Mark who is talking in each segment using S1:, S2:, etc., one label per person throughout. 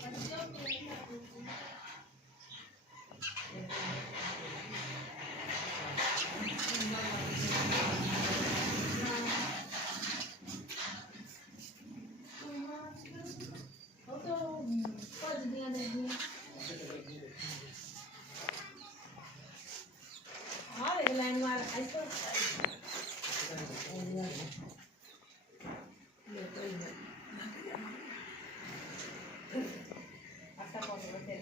S1: 反正教出来，他都一样。ਆਟਾ ਪਾਉਣ ਦੇ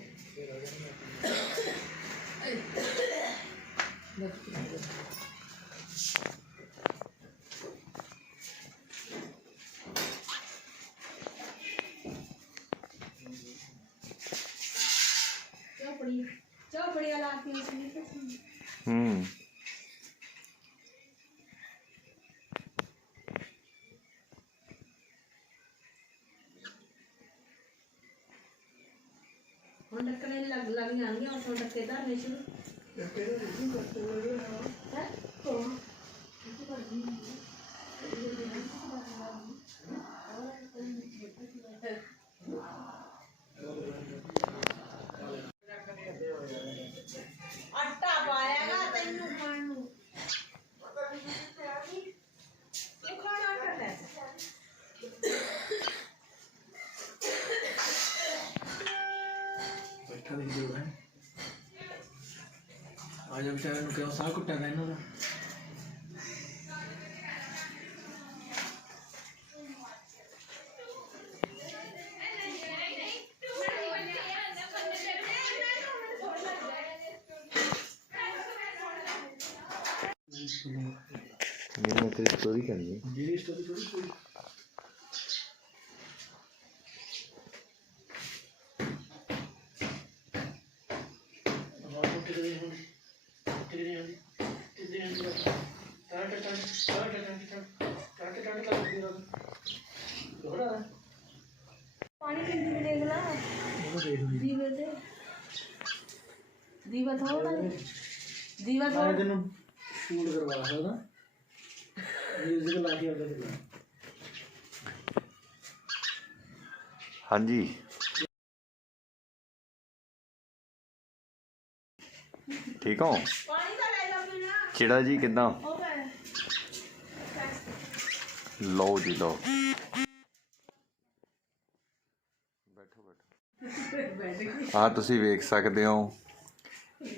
S1: ਚੌਪੜੀ ਚੌਪੜੀ ਵਾਲਾ ਕੇ ਸੁਣੀ ਤੇ ਹੁਣ ਡੱਕਣੇ ਲੱਗ ਲੱਗ ਜਾਣਗੀਆਂ ਹੁਣ ਧਰਨੇ ਸ਼ੁਰੂ। ਹੈ ਆਟਾ ਪਾਇਆਗਾ ਤੈਨੂੰ ਖਾਣ ਨੂੰ ਤੂੰ ਖਾਣਾ ਆਟਾ ਲੈ
S2: ਬੈਠਾ ਨਹੀਂ ਜੋ ਹੈ। ਆ ਜਾ ਵਿਚਾਰੇ ਨੂੰ ਕਿਉਂ ਸਾਹ ਕੁੱਟਿਆ ਇਹਨਾਂ ਦਾ?
S3: ਮੇਰੀ ਮੈਂ ਤੇਰੀ ਸਟੋਰੀ ਕਰਨੀ ਹੈ।
S2: ਜਿਹੜੀ ਸਟੋਰੀ
S1: ਪਾਣੀ ਵੀ ਦੇਖ ਲਾ। ਦੀਵੇ ਤੇ। ਦੀਵਾ ਥੋੜਾ ਦੀਵਾ
S2: ਮੈਂ
S1: ਥੋੜਾ
S2: ਤੈਨੂੰ ਸ਼ੂਟ ਕਰਵਾ ਸਕਦਾ। ਮਿਊਜ਼ਿਕ ਲਾ ਕੇ ਆਉਂਦਾ ਤੇ
S3: ਹਾਂਜੀ। ਠੀਕ ਹੋ? ਚਿੜਾ ਜੀ ਕਿਦਾਂ? ਲਓ ਜੀ ਲਓ। ਬੈਠੋ ਬੈਠੋ। ਆ ਤੁਸੀਂ ਵੇਖ ਸਕਦੇ ਹੋ।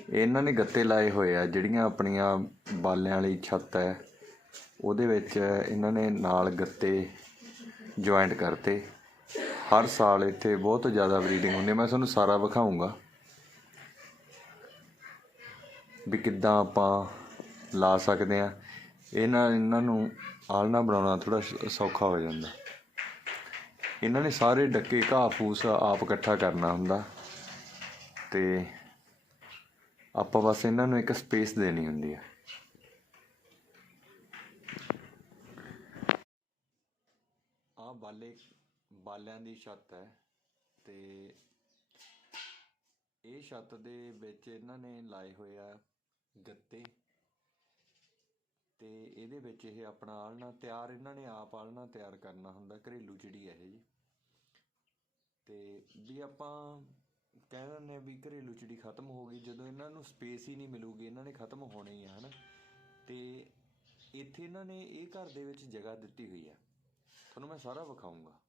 S3: ਇਹਨਾਂ ਨੇ ਗੱਤੇ ਲਾਏ ਹੋਏ ਆ ਜਿਹੜੀਆਂ ਆਪਣੀਆਂ ਬਾਲਿਆਂ ਵਾਲੀ ਛੱਤ ਹੈ। ਉਹਦੇ ਵਿੱਚ ਇਹਨਾਂ ਨੇ ਨਾਲ ਗੱਤੇ ਜੁਆਇੰਟ ਕਰਤੇ। ਹਰ ਸਾਲ ਇੱਥੇ ਬਹੁਤ ਜ਼ਿਆਦਾ ਬਰੀਡਿੰਗ ਹੁੰਦੀ ਮੈਂ ਤੁਹਾਨੂੰ ਸਾਰਾ ਵਿਖਾਉਂਗਾ ਵੀ ਕਿੱਦਾਂ ਆਪਾਂ ਲਾ ਸਕਦੇ ਹਾਂ। ਇਹਨਾਂ ਇਹਨਾਂ ਨੂੰ ਆਲਣਾ ਬਣਾਉਣਾ ਥੋੜਾ ਸੌਖਾ ਹੋ ਜਾਂਦਾ। ਇਹਨਾਂ ਨੇ ਸਾਰੇ ਡੱਕੇ ਘਾਹ ਫੂਸ ਆਪ ਇਕੱਠਾ ਕਰਨਾ ਹੁੰਦਾ। ਤੇ ਆਪਾਂ ਬਸ ਇਹਨਾਂ ਨੂੰ ਇੱਕ ਸਪੇਸ ਦੇਣੀ ਹੁੰਦੀ ਹੈ ਆ ਬਾਲੇ, ਬਾਲਿਆਂ ਦੀ ਛੱਤ ਹੈ ਤੇ ਇਹ ਛੱਤ ਦੇ ਵਿੱਚ ਇਹਨਾਂ ਨੇ ਲਾਏ ਹੋਏ ਆ ਗੱਤੇ ਤੇ ਇਹਦੇ ਵਿੱਚ ਇਹ ਆਪਣਾ ਆਲਣਾ ਤਿਆਰ, ਇਹਨਾਂ ਨੇ ਆਪ ਆਲਣਾ ਤਿਆਰ ਕਰਨਾ ਹੁੰਦਾ, ਘਰੇਲੂ ਚਿੜੀ ਹੈ ਇਹ ਜੀ। ਤੇ ਵੀ ਆਪਾਂ ਕਹਿ ਦਿੰਦੇ ਆ ਵੀ ਘਰੇਲੂ ਚਿੜੀ ਖਤਮ ਹੋ ਗਈ, ਜਦੋਂ ਇਹਨਾਂ ਨੂੰ ਸਪੇਸ ਹੀ ਨਹੀਂ ਮਿਲੂਗੀ, ਇਹਨਾਂ ਨੇ ਖਤਮ ਹੋਣੇ ਹੀ ਆ, ਹਨਾ। ਤੇ ਇੱਥੇ ਇਹਨਾਂ ਨੇ ਇਹ ਘਰ ਦੇ ਵਿੱਚ ਜਗ੍ਹਾ ਦਿੱਤੀ ਹੋਈ ਆ। ਤੁਹਾਨੂੰ ਮੈਂ ਸਾਰਾ ਵਿਖਾਉਂਗਾ